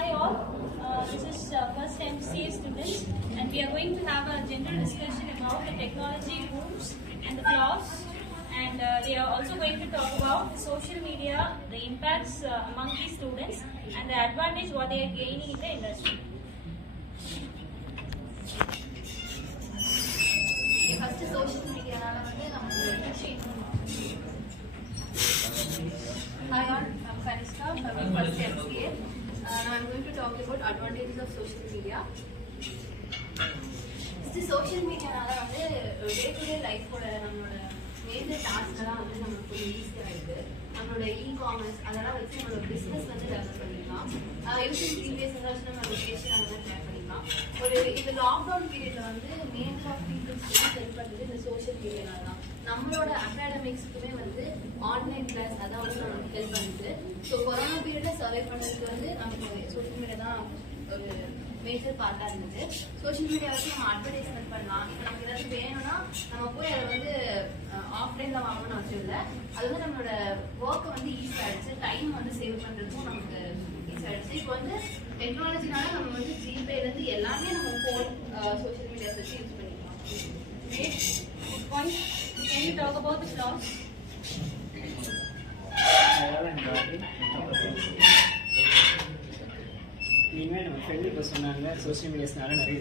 Hi all, this is first MCA students and we are going to have a general discussion about the technology booms and the flaws, and they are also going to talk about social media, the impacts among these students and the advantage what they are gaining in the industry. First social media Hi all, I'm Kaniska from first MCA. Now I'm going to talk about advantages of social media. Social media day-to-day life நம்மளோட major டாஸ்க்லாம் நமக்கு ஈஸியா இருக்கு. நம்மளோட e-commerce அதெல்லாம் வச்சு நம்மளோட business develop பண்ணிக்கலாம். Using previous நம்ம லொகேஷன் அதெல்லாம் ஷேர் பண்ணிக்கலாம். இந்த லாக்டவுன் பீரியட்ல மெயின் ஆஃப் பீப்புள்ஸ் ஹெல்ப் பண்றது இந்த சோஷியல் மீடியால தான். நம்மளோட அகாடமிக்ஸ்க்குமே ஆன்லைன் கிளாஸ் அதான் நமக்கு ஹெல்ப் பண்ணுது. ஸோ கொரோனா பீரியட்ல சர்வை பண்ணதுக்கு நமக்கு சோஷியல் மீடியா தான் ஒரு மேஜர் பார்ட்டா இருந்தது. சோஷியல் மீடியா வச்சு நம்ம அட்வர்டைஸ்மெண்ட் பண்ணலாம். இப்போ நமக்கு ஏதாவது வேணும்னா நம்ம போய் அதை ஆஃப்லைன்ல வாங்கணும்னு அவசியம் இல்லை. அது நம்மளோட ஒர்க்கை ஈஸி ஆயிடுச்சு. டைம் சேவ் பண்றதுக்கும் நமக்கு ஈஸி ஆயிடுச்சு. இப்போ டெக்னாலஜினால நம்ம ஜிபேல இருந்து எல்லாமே நம்ம போன் சோஷியல் மீடியா வச்சு யூஸ் பண்ணிக்கலாம். Good point. Can you talk about the flaws? இனிமேல் நம்ம ஃப்ரெண்டு இப்போ சொன்னாங்க சோஷியல் மீடியாஸ்னால நிறைய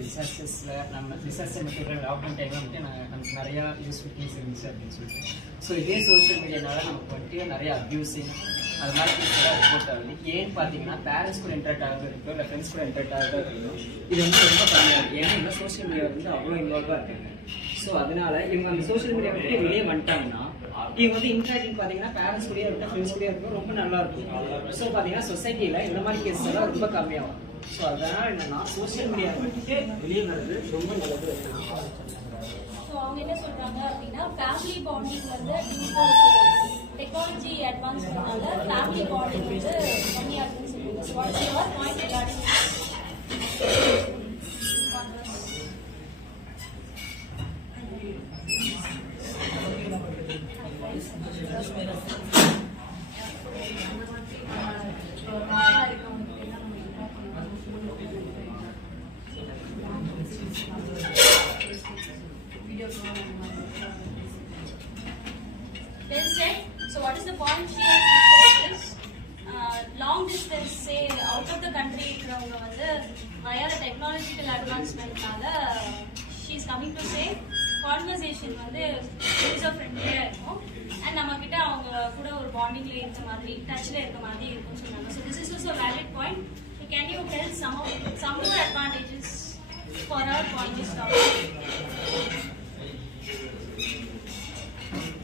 ரிசர்ச் மெட்டீரியல் லாக்டவுன் டைமில் நமக்கு நிறையா யூஸ்ஃபுல் திங்ஸ் இருந்துச்சு அப்படின்னு சொல்லிட்டு. ஸோ இதே சோஷியல் மீடியானால நமக்கு நிறைய அப்யூசிங் அது மாதிரி திங்ஸ் எல்லாம் ரிப்போர்ட் ஆகுது. ஏன்னு பார்த்தீங்கன்னா பேரண்ட்ஸ் கூட இன்டராக்ட் ஆகிறது இருக்கோ இல்லை ஃப்ரெண்ட்ஸ் கூட இன்டராக்ட் ஆகிறதா இருக்கணும், இது ரொம்ப கம்மியாக இருக்குது. ஏன்னா இந்த சோஷியல் மீடியா அவ்வளோ இன்வால்வாக இருக்காங்க. ஸோ அதனால இவங்க அந்த சோஷியல் மீடியா விட்டு வெளியே வந்துட்டாங்கன்னா இவங்க இன்ட்ராக்டிங் பார்த்தீங்கன்னா பேரண்ட்ஸ் கூடயே இருக்கட்டும் ஃப்ரெண்ட்ஸ் கூடயே இருக்கும் ரொம்ப நல்லா இருக்கும். ஸோ பார்த்தீங்கன்னா சொசைட்டியில் இந்த மாதிரி கேஸ் எல்லாம் ரொம்ப கம்மியாகும். ஸோ அதனால என்னன்னா சோஷியல் மீடியா விட்டு வெளியே வர்றது ரொம்ப நல்லது. ஸோ அவங்க என்ன சொல்றாங்க அப்படின்னா ஃபேமிலி பாண்டிங் டெக்னாலஜி அட்வான்ஸ்மெண்ட்னால ஃபேமிலி பாண்டிங் கம்மியாக இருக்குன்னு சொல்லுவாங்க. So what's your point regarding Well said. So what is the point she has discussed is long distance, say out of the country இருக்கிறவங்க via the technological advancement-னால she is coming to say conversation user friendly இருக்கும் and நம்ம கிட்ட அவங்க கூட ஒரு பாண்டிங்ல இருக்க மாதிரி டச்ல இருக்க மாதிரி இருக்கும்னு சொன்னாங்க. So this is also a valid point. So can you tell some more advantages for our point this topic?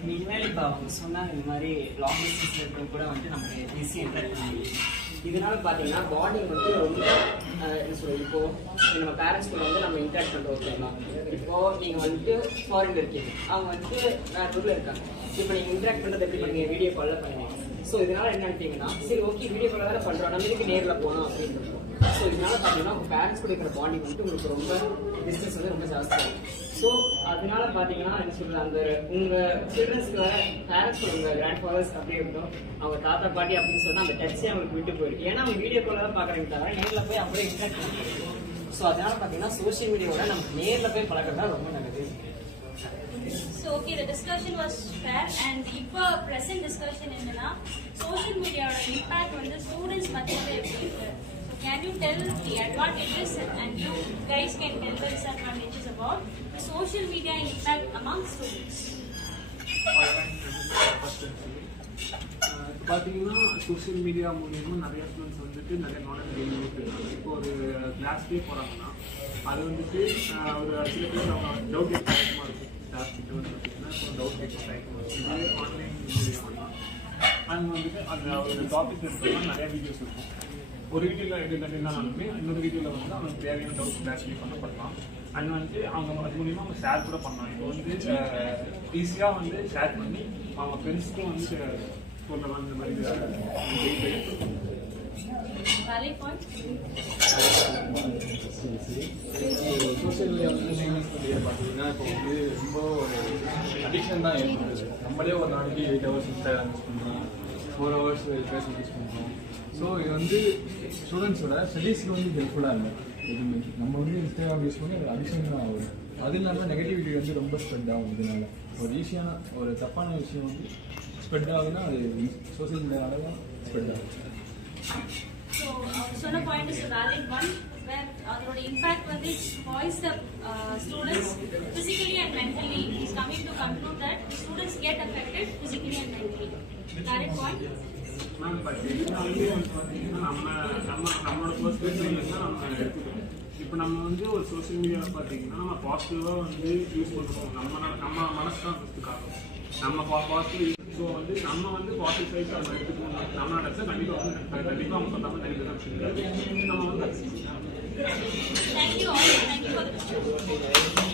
இனிமேல் இப்போ அவங்க சொன்னாங்க இந்த மாதிரி லாங் டிஸ்டன்ஸ் இருக்கிறவங்க கூட நமக்கு ஈஸியாக இன்ட்ராக்ட் பண்ண முடியும். இதனால பார்த்தீங்கன்னா பாண்டிங் ரொம்ப என்ன சொல்றது, இப்போ நம்ம பேரண்ட்ஸ் கூட நம்ம இன்ட்ராக்ட் பண்ணுறோம். ஓகேங்களா, இப்போ நீங்கள் ஃபாரின்ல இருக்கீங்க, அவங்க வேற ஊரில் இருக்காங்க. இப்போ நீங்கள் இன்ட்ராக்ட் பண்ணுறது எப்படி பண்ணுங்க, வீடியோ காலில் பண்ணுங்க. ஸோ இதனால என்னன்ட்டீங்கன்னா சரி ஓகே வீடியோ காலில் தானே பண்ணுறோம், நம்ம இதுக்கு நேரில் போகணும் அப்படின்னு சொல்கிறோம். ஸோ இதனால பார்த்தீங்கன்னா உங்கள் பேரண்ட்ஸ் கூட இருக்கிற பாண்டிங் உங்களுக்கு ரொம்ப டிஸ்டன்ஸ் ரொம்ப ஜாஸ்தியாகும். ஸோ அதனால பார்த்தீங்கன்னா என்ன சொல்றது, அந்த உங்கள் சில்ட்ரன்ஸ்க்கு வர பேரண்ட்ஸ் கூட உங்கள் கிராண்ட் ஃபாதர்ஸ் அப்படி இருக்கும், அவங்க தாத்தா பாட்டி அப்படின்னு சொன்னால் அந்த டச்சே அவங்களுக்கு விட்டு போயிருக்கு. ஏன்னா அவங்க வீடியோ காலில் தான் பார்க்குறாங்க தவிர நேரில் போய் அப்படியே இன்ட்ராக்ட் பண்ணுறாங்க. ஸோ அதனால பார்த்தீங்கன்னா சோஷியல் மீடியாவோட நம்ம நேரில் போய் பழக்கம் தான் ரொம்ப நல்லது. So okay, the discussion was fair and இப்போ present discussion என்னன்னா social media impact students மத்தியில எப்படி இருக்கு. So can you tell the advantages and you guys can tell the disadvantages about the social media impact among students? இப்போ பார்த்தீங்கன்னா social media மூலியமாக நிறைய students நிறைய நாலேஜ் கெயின் பண்ணிருக்காங்க. இப்போ ஒரு கிளாஸ்லேயே போகிறாங்கன்னா அது ஒரு சில பேர் அவங்க டவுட் கேட்க டைமாக இருக்கும். கிளாஸ் கிட்ட பார்த்தீங்கன்னா இப்போ டவுட் கேட்க டைமாக இருக்கும். இதே ஆன்லைன் மூலியமாக அண்ட் அந்த ஒரு டாபிக் இருக்கிறதா நிறையா வீடியோஸ் இருக்கும். ஒரு வீடியோவில் என்னன்னாலுமே இன்னொரு வீடியோவில் அவங்களுக்கு தேவையான டவுட் கிளாஸ்லேயே பண்ணப்படலாம். அண்ட் அவங்க அது மூலியமாக அவங்க ஷேர் கூட பண்ணலாம். இப்போ ஈஸியாக ஷேர் பண்ணி அவங்க ஃப்ரெண்ட்ஸ்க்கும் சொல்லலாம். இந்த மாதிரி சோஷியல் மீடியா ஃபேமஸ் பண்ணி பார்த்தீங்கன்னா இப்போ ரொம்ப ஒரு அடிக்ஷன் தான் ஏற்படுது. நம்மளே ஒரு நாளைக்கு 8 hours இன்ஸ்டாகிராம் யூஸ் பண்ணுறோம், 4 hours பேசும் யூஸ் பண்ணுறோம். ஸோ இது வந்து ஸ்டூடெண்ட்ஸோட ஸ்டடீஸ்க்கு வந்து ஹெல்ப்ஃபுல்லாக இல்லை எதுவுமே. நம்ம வந்து இன்ஸ்டாகிராம் யூஸ் பண்ணி அது அடிஷன் தான் ஆகும். அது இல்லாமல் நெகட்டிவிட்டி வந்து ரொம்ப ஸ்ப்ரெட் ஆகும். இதனால ஒரு ஈஸியான ஒரு தப்பான விஷயம் வந்து ஸ்ப்ரெட் ஆகுதுன்னா அது சோசியல் மீடியானால தான் ஸ்ப்ரெட் ஆகும். So, சொன்ன point is valid one where அதோட இம்பாக்ட் வந்து spoils the students physically and mentally. Is coming to conclude that students get affected physically and mentally. Valid point. Ma'am இப்போ டெக்னாலஜி வந்து பார்த்தீங்கன்னா நம்மளோட பெர்ஸ்பெக்டிவ்ல தான் நம்ம எடுத்துக்கிறோம். இப்போ நம்ம வந்து ஒரு சோஷியல் மீடியாவில் பார்த்தீங்கன்னா நம்ம பாசிட்டிவாக வந்து யூஸ் பண்ணுறோம். நம்ம மனசு தான் ஃபஸ்ட்டு காரணம். நம்ம பாசிட்டிவ் ஸோ வந்து நம்ம வந்து பாசிட்டிவ் சைட் நம்ம எடுத்துக்கணும். நம்ம நடத்த கண்டிப்பாக அவங்க சொல்லாமல் கண்டிப்பாக நம்ம வந்து Thank you all. Thank you for the discussion.